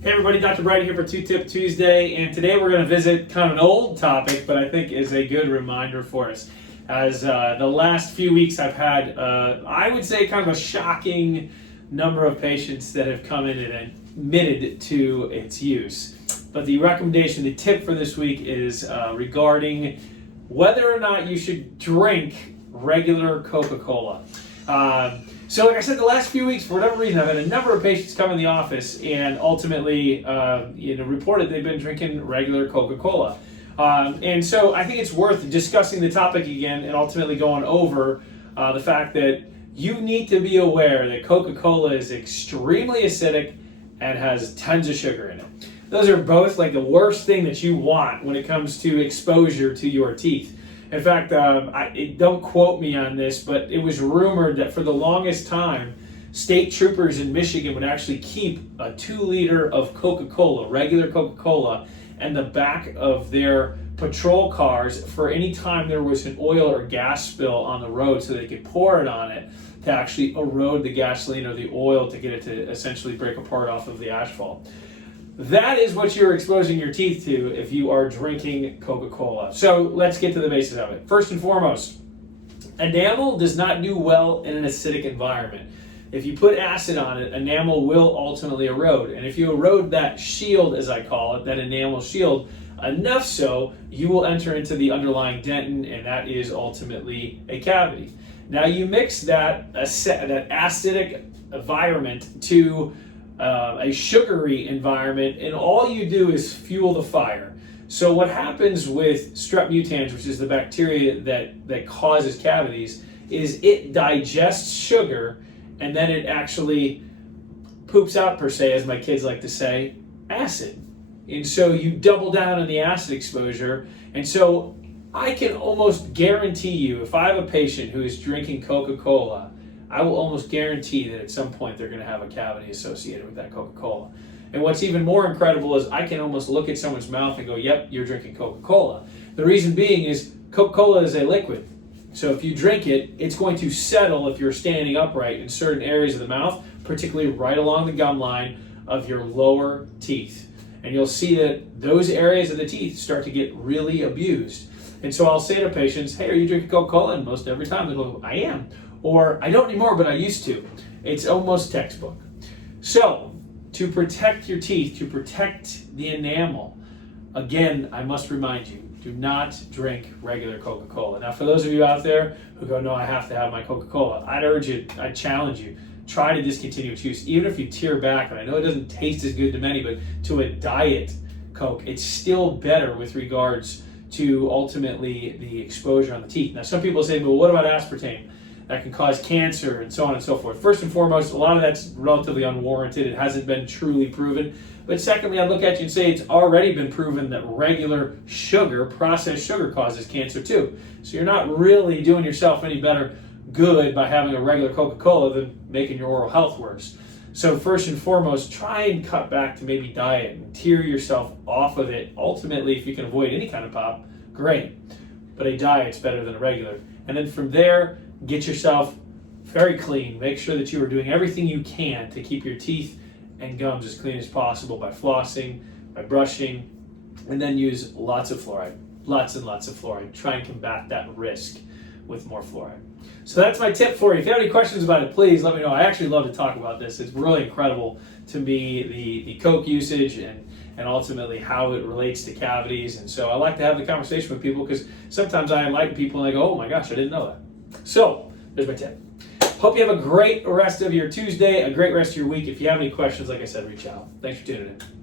Hey everybody, Dr. Bryton here for Two Tip Tuesday, and today we're going to visit kind of an old topic, but I think is a good reminder for us. As the last few weeks I've had, I would say kind of a shocking number of patients that have come in and admitted to its use. But the recommendation, the tip for this week is regarding whether or not you should drink regular Coca-Cola. So like I said, the last few weeks, for whatever reason, I've had a number of patients come in the office and ultimately reported they've been drinking regular Coca-Cola. And so I think it's worth discussing the topic again and ultimately going over the fact that you need to be aware that Coca-Cola is extremely acidic and has tons of sugar in it. Those are both like the worst thing that you want when it comes to exposure to your teeth. In fact, don't quote me on this, but it was rumored that for the longest time, state troopers in Michigan would actually keep a 2-liter of Coca-Cola, regular Coca-Cola, in the back of their patrol cars for any time there was an oil or gas spill on the road, so they could pour it on it to actually erode the gasoline or the oil to get it to essentially break apart off of the asphalt. That is what you're exposing your teeth to if you are drinking Coca-Cola. So let's get to the basis of it. First and foremost, enamel does not do well in an acidic environment. If you put acid on it, enamel will ultimately erode. And if you erode that shield, as I call it, that enamel shield, enough so, you will enter into the underlying dentin, and that is ultimately a cavity. Now you mix that acidic environment to a sugary environment, and all you do is fuel the fire. So what happens with strep mutans, which is the bacteria that causes cavities, is it digests sugar and then it actually poops out, per se, as my kids like to say, acid. And so you double down on the acid exposure. And so I can almost guarantee you, if I have a patient who is drinking Coca-Cola, I will almost guarantee that at some point they're going to have a cavity associated with that Coca-Cola. And what's even more incredible is I can almost look at someone's mouth and go, yep, you're drinking Coca-Cola. The reason being is Coca-Cola is a liquid. So if you drink it, it's going to settle if you're standing upright in certain areas of the mouth, particularly right along the gum line of your lower teeth. And you'll see that those areas of the teeth start to get really abused. And so I'll say to patients, hey, are you drinking Coca-Cola? And most every time they go, I am. Or I don't anymore, but I used to. It's almost textbook. So, to protect your teeth, to protect the enamel, again, I must remind you, do not drink regular Coca-Cola. Now, for those of you out there who go, no, I have to have my Coca-Cola, I'd urge you, I'd challenge you, try to discontinue its use. Even if you tear back, and I know it doesn't taste as good to many, but to a diet Coke, it's still better with regards to ultimately the exposure on the teeth. Now, some people say, well, what about aspartame? That can cause cancer and so on and so forth. First and foremost, a lot of that's relatively unwarranted. It hasn't been truly proven. But secondly, I look at you and say it's already been proven that regular sugar, processed sugar, causes cancer too. So you're not really doing yourself any better good by having a regular Coca-Cola than making your oral health worse. So first and foremost, try and cut back to maybe diet and tear yourself off of it. Ultimately, if you can avoid any kind of pop, great. But a diet's better than a regular. And then from there, get yourself very clean. Make sure that you are doing everything you can to keep your teeth and gums as clean as possible by flossing, by brushing, and then use lots of fluoride. Lots and lots of fluoride. Try and combat that risk with more fluoride. So that's my tip for you. If you have any questions about it, please let me know. I actually love to talk about this. It's really incredible to me, the Coke usage and ultimately how it relates to cavities. And so I like to have the conversation with people because sometimes I enlighten people and they go, oh my gosh, I didn't know that. So, there's my tip. Hope you have a great rest of your Tuesday, a great rest of your week. If you have any questions, like I said, reach out. Thanks for tuning in.